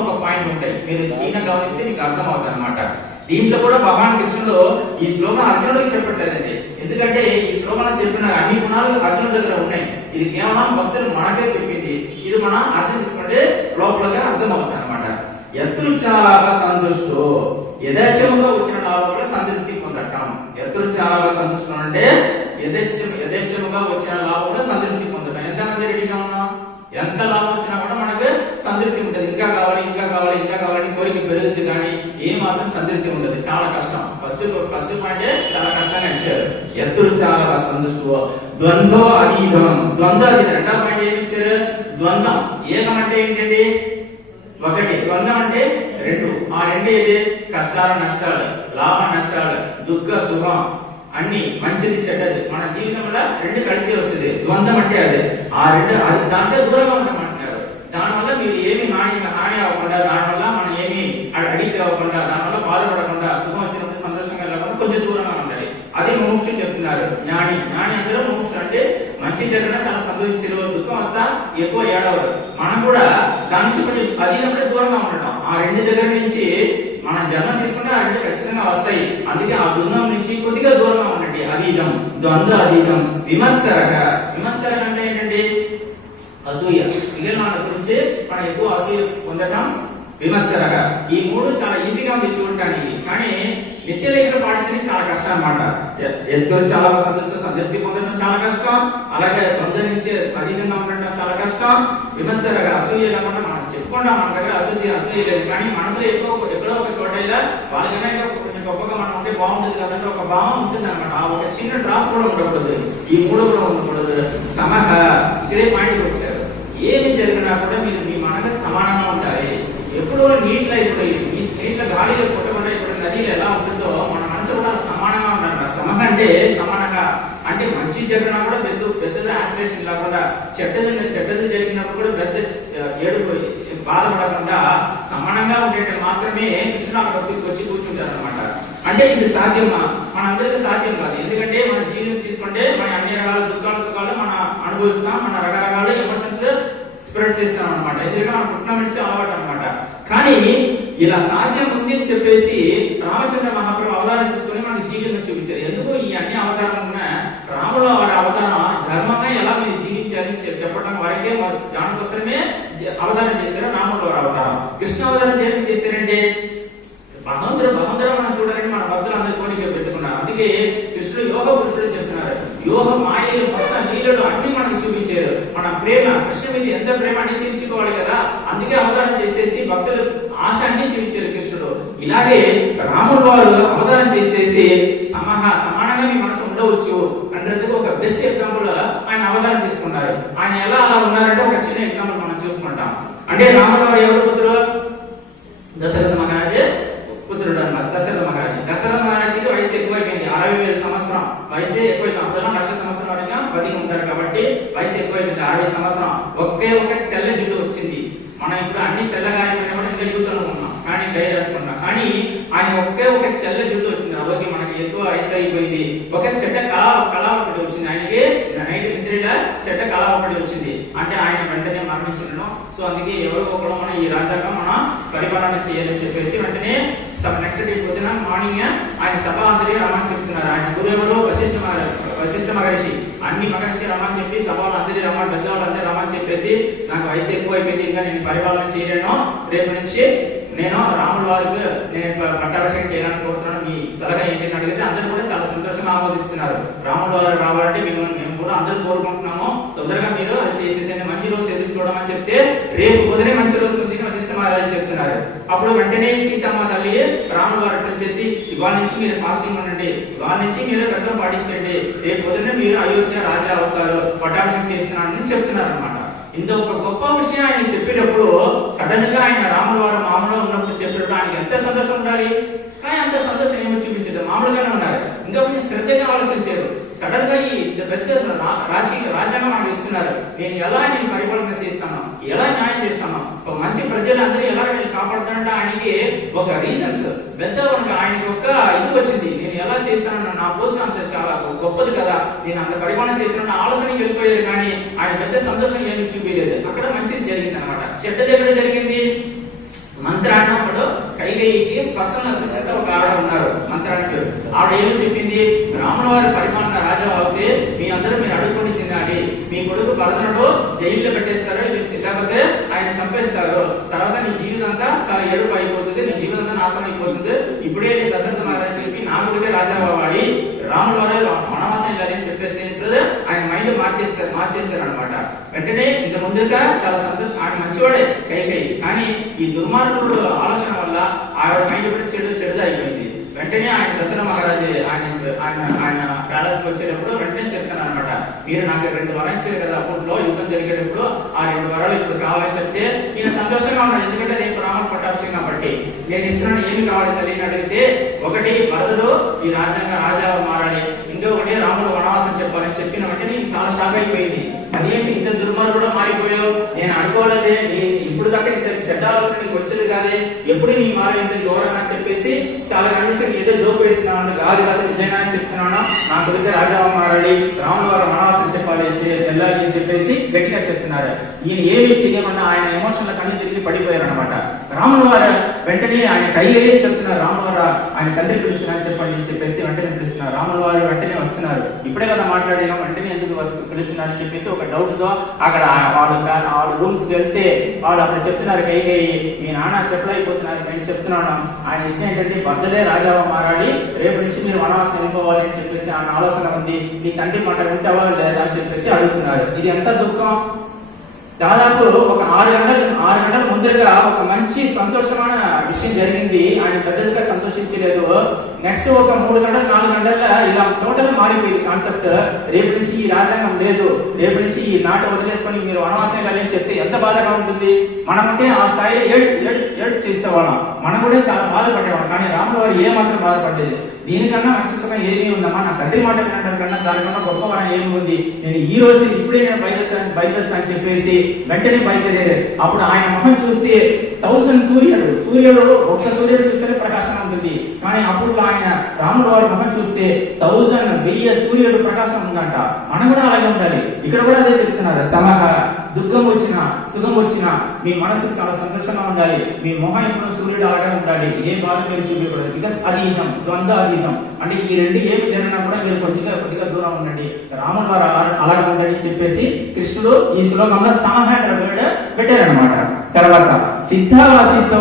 ఒక పాయింట్ ఉంటాయి, మీరు దీన్ని గమనిస్తే మీకు అర్థం అవుతుంది అనమాట. దీంట్లో కూడా భగవాన్ కృష్ణుడు ఈ శ్లోకం అర్జునుడికి చెప్పట్లేదండి, ఎందుకంటే ఈ శ్లోకంలో చెప్పిన అన్ని గుణాలు అర్జునుడి దగ్గర ఉన్నాయి. ఇది కేవలం భక్తులు మనకే చెప్పింది. ఇది మనం అర్థం తీసుకుంటే లోపలగా అర్థం అవుతుంది అనమాట. యతృచ్ఛాలాభ సంతుష్టో, యథేచ్ఛముగా వచ్చిన లాభం కూడా సంతృప్తి పొందటం. యతృచ్ఛాలాభ సంతుష్టం అంటే యథేచ్ఛముగా వచ్చిన లాభం కూడా సంతృప్తి పొందటం. ఎంతమంది రెడీగా ఉన్నాం? ఎంత లాభం వచ్చినా కూడా మనకు సంతృప్తి ఉంటుంది. ఇంకా కావాలి ఇంకా కావాలి ఇంకా కావాలని కోరిక పెరుగుతుంది, కానీ ఏ మాత్రం సంతృప్తి ఉండదు. చాలా కష్టం. ఫస్ట్ పాయింట్ చాలా కష్టంగా ఇచ్చారు. యతృచ్ఛాలాభ సంతుష్టో ద్వంద్వ అధీతం. ద్వంద్వ అధీతం రెండో పాయింట్ ఏమి ఇచ్చారు? ద్వంద్వం. ఏకం అంటే ఏంటండి? ఒకటి. ద్వంద్వం అంటే రెండు. ఆ రెండు ఏది? కష్టాలు నష్టాలు, లాభ నష్టాలు, దుఃఖ సుఖం, అన్ని మంచిది చెడ్డది మన జీవితంలో రెండు కలిసి వస్తుంది. ద్వంద్వం అంటే అదే. ఆ రెండు దాంట్లో దూరంగా ఉంటామంటున్నారు. దానివల్ల మీరు ఏమి హాని అవ్వకుండా, దానివల్ల మనం ఏమి అడిక్ట్ అవ్వకుండా, దానివల్ల బాధపడకుండా, సుఖం వచ్చినప్పుడు సంతోషంగా వెళ్ళకుండా కొంచెం దూరంగా ఉండాలి. అది ముముక్షు చెప్తున్నారు. జ్ఞాని అందరూ ముముక్షు అంటే మంచి జరిగినా చాలా సంతోషించరు, దుఃఖం వస్తా ఎక్కువ ఏడవరు. మనం కూడా దాని నుంచి కొంచెం అధీనంలో దూరంగా ఉండటం. ఆ రెండు దగ్గర నుంచి మనం జన్మ తీసుకుంటే ఆ రెండు ఖచ్చితంగా వస్తాయి. అందుకే ఆ బృందం నుంచి కొద్దిగా దూరంగా ఉండండి. అధీతం, ద్వంద్వ అధీతం. విమర్శరక. విమర్శరక అంటే ఏంటండి? అసూయ. మిగిలిన వాళ్ళ గురించి మనం ఎక్కువ అసూయ పొందటం విమర్శరక. ఈ మూడు చాలా ఈజీగా ఉంది చూడటానికి, కానీ నిత్య లేఖలు పాటించడం చాలా కష్టం అన్నమాట. చాలా సంతృప్తి పొందడం చాలా కష్టం. అలాగే ద్వంద్వ నుంచి అధీనంగా ఉండటం చాలా కష్టం. విమర్శరక అసూయ లేకుండా మనం చెప్పుకుంటాం మన దగ్గర అసూయ లేదు, కానీ మనసులో ఎక్కడో ఒక చోట వాళ్ళకైనా కొంచెం గొప్పగా మనం ఉంటే బాగుంటుంది కాబట్టి ఒక భావం ఉంటుంది అనమాట. ఆ ఒక చిన్న డ్రాప్ కూడా ఉండకూడదు. ఈ మూడు కూడా ఉండకూడదు. సమహ. ఇక్కడే పాయింట్ వచ్చారు. ఏమి జరిగినా కూడా మీరు మీ మనకు సమానంగా ఉంటాయి. ఎప్పుడో నీటిలో గాలిలో కొట్టకుండా ఇప్పుడు నదిలో ఎలా ఉంటుందో మన మనసు కూడా సమానంగా ఉండాలి. సమహ అంటే సమానంగా అంటే మంచి జరిగినా కూడా పెద్దది ఆస్పిరేషన్ లేకుండా, చెడ్డది జరిగినప్పుడు కూడా పెద్ద ఏడుపు బాధపడకుండా సమానంగా ఉండేట మాత్రమే కృష్ణుడు అక్కడ వచ్చి కూర్చుంటారు అనమాట. అంటే ఇది సాధ్యమా? మనందరికీ సాధ్యం కాదు. ఎందుకంటే మన జీవితం తీసుకుంటే మన అన్ని రకాల దుఃఖాలు సుఖాలు మనం అనుభవిస్తాం, మన రకరకాల ఎమోషన్స్ స్ప్రెడ్ చేస్తాం అనమాట. ఎందుకంటే మనం పుట్టిన నుంచి అలవాటు అనమాట. కానీ ఇలా సాధ్యం ఉంది అని చెప్పేసి రామచంద్ర మహాప్రభు అవతారం తీసుకుని మనకి జీవితం చూపించారు. ఎందుకు ఈ అన్ని అవతారాలు ఉన్నా రాముడు వారి అవతారం ధర్మంగా ఎలా మీరు జీవించాలని చెప్పడం వరకే దానికోసమే అవతారం చేశారు. రాముడు వారి అవతారం. కృష్ణ అవతారం దేనికి చేశారంటే భగవంతుడు మనం చూడాలని మన భక్తులు అందరి కోరిక పెట్టుకున్నారు. అందుకే కృష్ణుడు యోగ పురుషుడు చెప్తున్నారు. యోగ మాయలు మొత్తం నీళ్ళు అన్ని మనకు చూపించారు. మన ప్రేమ కృష్ణ మీద ఎంత ప్రేమ అన్ని తీర్చుకోవాలి కదా, అందుకే అవతారం చేసేసి భక్తులు ఆశ అన్ని తీర్చారు కృష్ణుడు. ఇలాగే రాముడు వారు అవతారం చేసేసి సమానంగా మీ మనసు ఉండవచ్చు అంటే ఒక బెస్ట్ ఎగ్జాంపుల్ ఆయన అవతారం తీసుకున్నారు. ఆయన ఎలా అలా ఉన్నారంటే ఒక చిన్న ఎగ్జాంపుల్ మనం చూసుకుంటాం. అంటే రాముడు వారు ఎవరు పుత్రుడు? దశరథ మహారాజు పుత్రుడు అన్నమాట. దశరథ మహారాజుకి వయసు ఎక్కువైపోయింది. 60,000 సంవత్సరం వయసు ఎక్కువైంది. అందులో 1,00,000 సంవత్సరం వరకు బతికి ఉంటారు కాబట్టి వయసు ఎక్కువైపోయింది. 60 సంవత్సరం. ఒకే ఒక తెల్ల జుట్టు వచ్చింది. మనం ఇప్పుడు అన్ని తెల్లగా యూతలో ఉన్నాం, కానీ డై రాసుకున్నాం. కానీ ఆయన ఒకే ఒక చెల్ల జుట్టు వచ్చింది. అలాగే మనకి ఎక్కువ వయసు అయిపోయింది. ఒక చెడ్డ కళ ఒకటి వచ్చింది. ఆయనకి నైట్ నిద్రగా చెడ్డ కళ ఒకటి వచ్చింది. అంటే ఆయన వెంటనే మరణించడం. సో అందుకే ఎవరో ఒకరు మనం ఈ రాజ్యాంగం మనం పరిపాలన చేయాలని చెప్పేసి వెంటనే నెక్స్ట్ డే పొద్దున మార్నింగ్ ఆయన సభ అందరి రమ్మని చెప్తున్నారు. ఆయన గురువులు వశిష్ఠ మహర్షి అన్ని మహర్షి రమ్మని చెప్పి సభలు అందరి రమ్మని, పెద్దవాళ్ళందరూ రమ్మని చెప్పేసి నాకు వయసు ఎక్కువ అయిపోయింది, ఇంకా నేను పరిపాలన చేయలేను, రేపు నుంచి నేను రాముడు వారికి నేను పట్టాభిషేకం చేయాలని కోరుతున్నాను, మీ సలహా ఏంటి అని అడిగితే అందరూ కూడా చాలా సంతోషంగా ఆమోదిస్తున్నారు. రాముడు వారు రావాలంటే మేము కూడా అందరూ కోరుకుంటున్నాము, తొందరగా మీరు అది చేసేసి మంచి రోజు ఎదురు చూడమని చెప్తే రేపు పొద్దునే మంచి రోజు ఉంది వశిష్ఠ మహారాజు చెప్తున్నారు. అప్పుడు వెంటనే సీతమ్మ తల్లి రాముడు వారు వచ్చేసి ఇవాళ నుంచి మీరు ఫాస్టింగ్ ఉండండి, ఇవాళ నుంచి మీరు వ్రతం పాటించండి, రేపు పొద్దునే మీరు అయోధ్య రాజా అవుతారు, పట్టాభిషేకం చేస్తున్నారని చెప్తున్నారు అనమాట. ఇంత ఒక గొప్ప విషయం ఆయన చెప్పేటప్పుడు సడన్ గా ఆయన రాముడు వారు మామూలుగా ఉన్నప్పుడు చెప్పేటప్పుడు ఆయనకి ఎంత సంతోషం ఉండాలి, కానీ అంత సంతోషం ఏమో చూపించదు, మామూలుగానే ఉన్నారు. ఇంకా కొంచెం శ్రద్ధగా ఆలోచించారు. సడన్ గా ఈ పెద్ద రాజ్యాంగం మనకు ఇస్తున్నారు, నేను పరిపాలన చేస్తాను, ఎలా న్యాయం చేస్తాను, ఒక మంచి ప్రజలందరూ ఎలా నేను కాపాడుతానంటే ఆయనకి ఒక రీజన్స్ పెద్ద ఆయనకి ఒక ఇది వచ్చింది, నేను ఎలా చేస్తాను, నా పోస్ట్ అంత చాలా గొప్పది కదా, నేను అంత పరిపాలన చేస్తాను ఆలోచనకి వెళ్ళిపోయారు. కానీ ఆయన పెద్ద సంతోషం ఏమి చూపించలేదు. అక్కడ మంచిది జరిగింది అనమాట. చెడ్డది ఎక్కడ జరిగింది? పర్సనల్ అసిస్టెంట్ ఒక ఆవిడ ఉన్నారు మంత్రానికి. ఆవిడ ఏమి చెప్పింది, రాముల వారి పరిపాలన రాజా అవుతే మీ అందరూ మీరు అడుగుకొని తినాలి, మీ కొడుకు భరతుడు జైల్లో పెట్టేస్తారు, లేకపోతే ఆయన చంపేస్తారు, తర్వాత నీ జీవితం అంతా చాలా ఏడుపు అయిపోతుంది, నీ జీవితం అంతా నాశనం అయిపోతుంది, ఇప్పుడే నీ దశరథ మహారాజు చెప్పి నా కొడుకే రాజా అవ్వాలి, రాముల వారు వనవాసం వెళ్ళాలని చెప్పేసి ఆయన మైండ్ మార్చేస్తారు అనమాట. వెంటనే ఇంత ముందుగా చాలా సంతోషం, ఆయన మంచివాడే కైకేయి, కానీ ఈ దుర్మార్గుడు ఆలోచన వల్ల ఆవిడ మైండ్ కూడా చెడు అయిపోయింది. వెంటనే ఆయన దశరథ మహారాజు ఆయన ప్యాలెస్ కి వచ్చేటప్పుడు వెంటనే చెప్తాను అనమాట, మీరు నాకు 2 వరాలు ఇచ్చారు కదా అప్పట్లో యుద్ధం జరిగేటప్పుడు, ఆ 2 వరాలు ఇప్పుడు కావాలని చెప్తే ఈయన సంతోషంగా ఉన్నాడు. ఎందుకంటే రేపు రాముడు పట్టాభిషేకం కాబట్టి నేను ఇస్తున్నాను, ఏమి కావాలి తెలియని అడిగితే, ఒకటి భరతుడు ఈ రాజా మారాలి, ఇంకొకటి రాముడు వనవాసం చెప్పాలని చెప్పిన వెంటనే చాలా షాక్ అయిపోయింది. అదేంటి ఇంత దుర్మార్గుడు మారిపోయావు, నేను అనుకోలేదే, ఇప్పుడు దాకా ఇంత చెడ్డ ఆలోచన నీకు వచ్చేది కాదే, ఎప్పుడు నీ మారి ఇంత ఘోరంగా చెప్పేసి చాలా కనిపించి ఏదో జోకు వేస్తున్నాను, కాదు నిజంగా చెప్తున్నాను, నా కొడుకు రాజా మారాలి, రాముల వారు వనవాసం చెప్పాలి వెళ్ళాలి అని చెప్పేసి గట్టిగా చెప్తున్నారు. ఈయన ఏమి చేయకుండా ఆయన ఎమోషన్ల కళ్ళు తిరిగి పడిపోయారు అనమాట. రాముల వారు వెంటనే ఆయన కైకేయి చెప్తున్నారు, రాముల వారు ఆయన తండ్రి పిలుస్తున్నారు చెప్పండి అని చెప్పేసి వెంటనే పిలుస్తున్నారు. రాముల వారు వెంటనే వస్తున్నారు, ఇప్పుడే కదా మాట్లాడినా వెంటనే ఎందుకు పిలుస్తున్నారు అని చెప్పేసి ఒక డౌట్ తో అక్కడ వాళ్ళ రూమ్స్ వెళ్తే వాళ్ళు అక్కడ చెప్తున్నారు, కైకేయి మీ నాన్న చెప్పలేకపోతున్నారు, నేను చెప్తున్నాను, ఆయన ఇష్టం ఏంటంటే భర్తలే రాజా మారాడి, రేపు నుంచి మీరు వనవాసం వెళ్ళిపోవాలి అని చెప్పేసి ఆయన ఆలోచన ఉంది, నీ తండ్రి మాట వింటావా లేదా అని చెప్పేసి అడుగుతున్నారు. ఇది ఎంత దుఃఖం. దాదాపు ఒక 6 గంటల ముందుగా ఒక మంచి సంతోషమైన విషయం జరిగింది, ఆయన పెద్దదిగా సంతోషించలేదు. నెక్స్ట్ ఒక 3 గంటలు 4 గంటల ఇలా టోటల్ మారిపోయింది కాన్సెప్ట్. రేపు నుంచి ఈ రాజ్యాంగం లేదు, రేపు నుంచి ఈ నాట వదిలేసుకొని మీరు వనవాసం వెళ్ళని చెప్తే ఎంత బాధగా ఉంటుంది. మనమంటే ఆ స్థాయిలో ఏడు చేసేవాళ్ళం, మనం కూడా చాలా బాధపడేవాళ్ళం. కానీ రాముల వారు ఏ మాత్రం బాధపడలేదు. దీనికన్నా మంచి సుఖం ఏమీ ఉందమ్మా, నా తండ్రి మాట వినడం కన్నా దానికన్నా గొప్ప వరం ఏమి ఉంది, నేను ఈ రోజు ఇప్పుడే నేను బయలుదేరుతాను చెప్పేసి వెంటనే బయలుదేరారు. అప్పుడు ఆయన ముఖం చూస్తే 1000 సూర్యుడు ఒక్క సూర్యుడు చూస్తేనే ప్రకాశం ఉంటుంది, కానీ అప్పుడు ఆయన రాముల వారి ముఖం చూస్తే 1000 సూర్యుడు ప్రకాశం ఉందంట. మనం కూడా అలాగే ఉండాలి. ఇక్కడ కూడా అదే చెప్తున్నారు, సమహ దుఃఖం వచ్చినా సుఖం వచ్చినా మీ మనసు చాలా సంతోషంగా ఉండాలి, మీ మొహం ఎప్పుడు సూర్యుడు అలాగే ఉండాలి, ఏ బాధ మీరు చూపించకూడదు. బికాస్ అతీతం, ద్వంద్వ అతీతం అంటే ఈ 2 ఏమి జరిగినా కూడా మీరు కొద్దిగా దూరం ఉండండి, రాముల వారు అలాగే ఉండండి చెప్పేసి కృష్ణుడు ఈ శ్లోకంలో సమహ పెట్టారనమాట. తర్వాత సిద్ధావాసితో